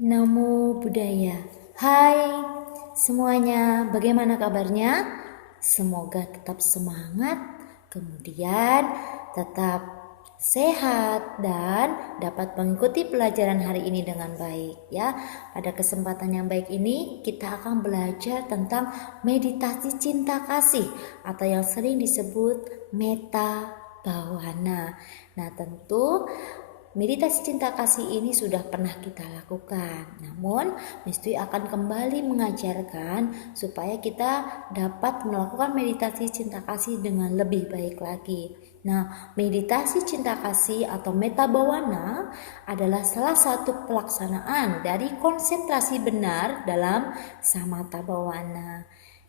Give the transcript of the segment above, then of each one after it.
Namo Buddhaya. Hai semuanya, bagaimana kabarnya? Semoga tetap semangat, kemudian tetap sehat dan dapat mengikuti pelajaran hari ini dengan baik ya. Pada kesempatan yang baik ini kita akan belajar tentang meditasi cinta kasih atau yang sering disebut metta bhavana. Nah, tentu meditasi cinta kasih ini sudah pernah kita lakukan, namun Mistui akan kembali mengajarkan supaya kita dapat melakukan meditasi cinta kasih dengan lebih baik lagi. Nah, meditasi cinta kasih atau metta bhavana adalah salah satu pelaksanaan dari konsentrasi benar dalam samatha bhavana.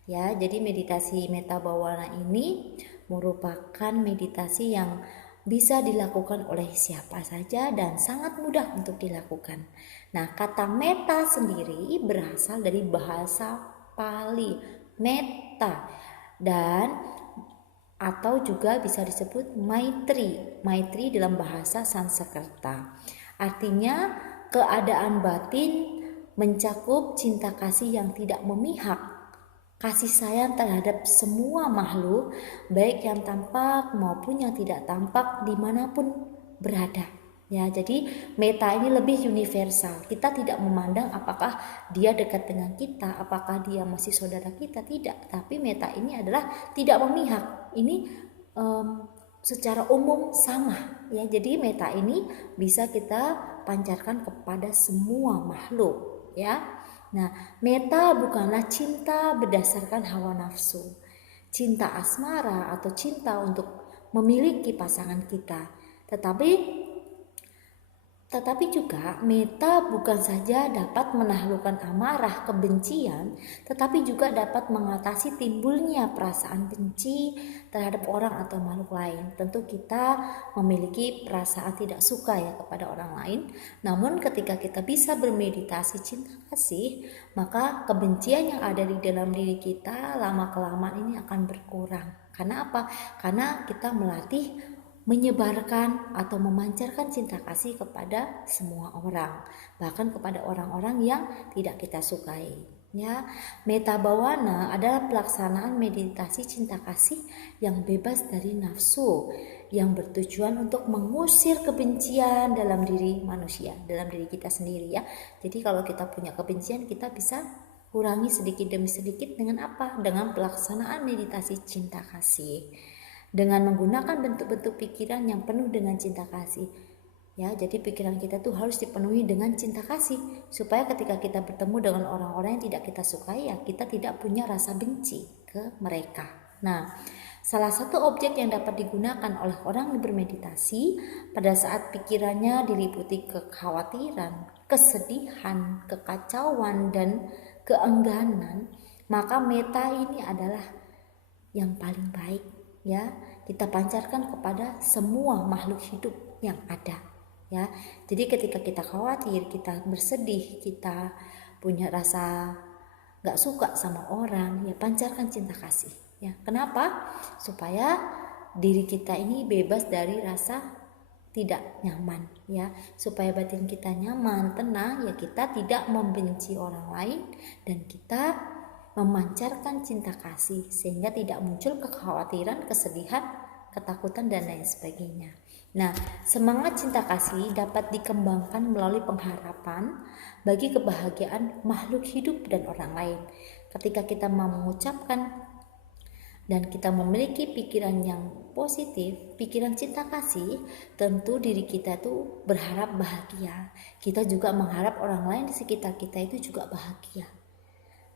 Ya, jadi meditasi metta bhavana ini merupakan meditasi yang bisa dilakukan oleh siapa saja dan sangat mudah untuk dilakukan. Nah, kata metta sendiri berasal dari bahasa Pali, metta, dan atau juga bisa disebut maitri. Maitri dalam bahasa Sanskerta. Artinya keadaan batin mencakup cinta kasih yang tidak memihak, kasih sayang terhadap semua makhluk, baik yang tampak maupun yang tidak tampak dimanapun berada. Ya, jadi metta ini lebih universal. Kita tidak memandang apakah dia dekat dengan kita, apakah dia masih saudara kita, tidak. Tapi metta ini adalah tidak memihak. Ini secara umum sama. Ya, jadi metta ini bisa kita pancarkan kepada semua makhluk. Ya. Nah, metta bukanlah cinta berdasarkan hawa nafsu, cinta asmara atau cinta untuk memiliki pasangan kita. Tetapi juga metta bukan saja dapat menaklukkan amarah, kebencian, tetapi juga dapat mengatasi timbulnya perasaan benci terhadap orang atau makhluk lain. Tentu kita memiliki perasaan tidak suka ya kepada orang lain. Namun ketika kita bisa bermeditasi cinta kasih, maka kebencian yang ada di dalam diri kita lama-kelamaan ini akan berkurang. Karena apa? Karena kita melatih menyebarkan atau memancarkan cinta kasih kepada semua orang, bahkan kepada orang-orang yang tidak kita sukai. Ya, metta bhavana adalah pelaksanaan meditasi cinta kasih yang bebas dari nafsu, yang bertujuan untuk mengusir kebencian dalam diri manusia, dalam diri kita sendiri ya. Jadi kalau kita punya kebencian, kita bisa kurangi sedikit demi sedikit dengan apa? Dengan pelaksanaan meditasi cinta kasih. Dengan menggunakan bentuk-bentuk pikiran yang penuh dengan cinta kasih. Ya, jadi pikiran kita tuh harus dipenuhi dengan cinta kasih supaya ketika kita bertemu dengan orang-orang yang tidak kita sukai ya kita tidak punya rasa benci ke mereka. Nah, salah satu objek yang dapat digunakan oleh orang yang bermeditasi pada saat pikirannya diliputi kekhawatiran, kesedihan, kekacauan dan keengganan, maka metta ini adalah yang paling baik ya kita pancarkan kepada semua makhluk hidup yang ada ya. Jadi ketika kita khawatir, kita bersedih, kita punya rasa gak suka sama orang ya pancarkan cinta kasih ya. Kenapa? Supaya diri kita ini bebas dari rasa tidak nyaman ya, supaya batin kita nyaman, tenang ya, kita tidak membenci orang lain dan kita memancarkan cinta kasih sehingga tidak muncul kekhawatiran, kesedihan, ketakutan dan lain sebagainya. Nah, semangat cinta kasih dapat dikembangkan melalui pengharapan bagi kebahagiaan makhluk hidup dan orang lain. Ketika kita mau mengucapkan dan kita memiliki pikiran yang positif, pikiran cinta kasih, tentu diri kita tuh berharap bahagia. Kita juga mengharap orang lain di sekitar kita itu juga bahagia.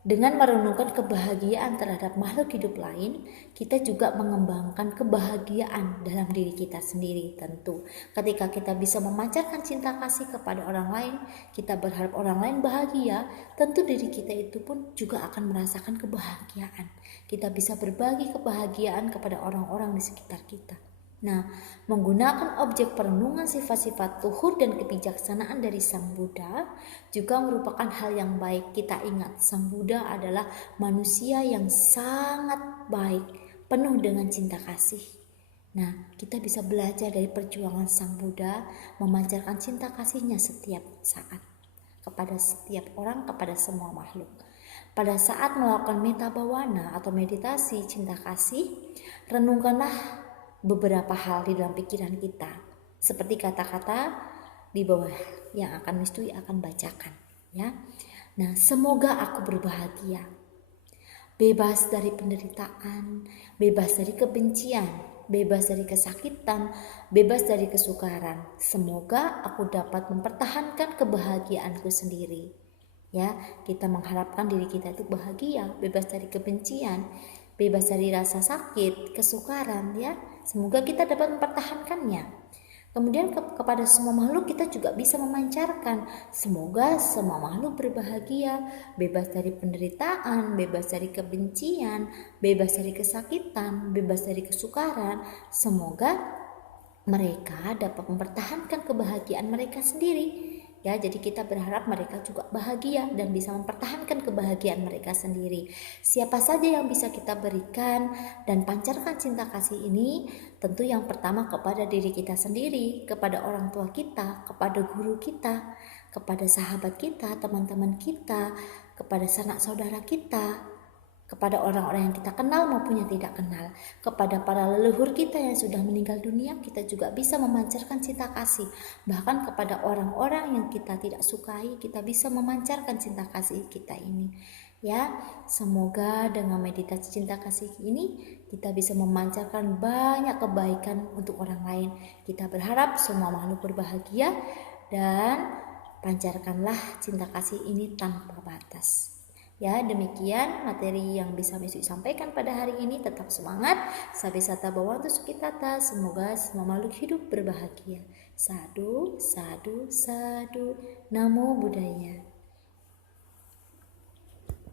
Dengan merenungkan kebahagiaan terhadap makhluk hidup lain, kita juga mengembangkan kebahagiaan dalam diri kita sendiri tentu. Ketika kita bisa memancarkan cinta kasih kepada orang lain, kita berharap orang lain bahagia, tentu diri kita itu pun juga akan merasakan kebahagiaan. Kita bisa berbagi kebahagiaan kepada orang-orang di sekitar kita. Nah, menggunakan objek perenungan sifat-sifat luhur dan kebijaksanaan dari Sang Buddha juga merupakan hal yang baik. Kita ingat, Sang Buddha adalah manusia yang sangat baik, penuh dengan cinta kasih. Nah, kita bisa belajar dari perjuangan Sang Buddha memancarkan cinta kasihnya setiap saat. kepada setiap orang, kepada semua makhluk. Pada saat melakukan metta bhavana atau meditasi cinta kasih, renungkanlah beberapa hal di dalam pikiran kita, seperti kata-kata di bawah yang akan Mistui akan bacakan, ya. Nah, semoga aku berbahagia, bebas dari penderitaan, bebas dari kebencian, bebas dari kesakitan, bebas dari kesukaran. Semoga aku dapat mempertahankan kebahagiaanku sendiri. Ya, kita mengharapkan diri kita itu bahagia, bebas dari kebencian, bebas dari rasa sakit, kesukaran, ya. Semoga kita dapat mempertahankannya. Kemudian kepada semua makhluk kita juga bisa memancarkan, semoga semua makhluk berbahagia, bebas dari penderitaan, bebas dari kebencian, bebas dari kesakitan, bebas dari kesukaran. Semoga mereka dapat mempertahankan kebahagiaan mereka sendiri. Ya, jadi kita berharap mereka juga bahagia dan bisa mempertahankan kebahagiaan mereka sendiri. Siapa saja yang bisa kita berikan dan pancarkan cinta kasih ini? Tentu yang pertama kepada diri kita sendiri, kepada orang tua kita, kepada guru kita, kepada sahabat kita, teman-teman kita, kepada sanak saudara kita, kepada orang-orang yang kita kenal maupun yang tidak kenal, kepada para leluhur kita yang sudah meninggal dunia, kita juga bisa memancarkan cinta kasih. Bahkan kepada orang-orang yang kita tidak sukai, kita bisa memancarkan cinta kasih kita ini. Ya, semoga dengan meditasi cinta kasih ini kita bisa memancarkan banyak kebaikan untuk orang lain. Kita berharap semua makhluk berbahagia dan pancarkanlah cinta kasih ini tanpa batas. Ya, demikian materi yang bisa Mistui sampaikan pada hari ini. Tetap semangat, Sabe Sata Bhawantu Sukhitata. Semoga semua makhluk hidup berbahagia. Sadu, sadu, sadu. Namo Buddhaya.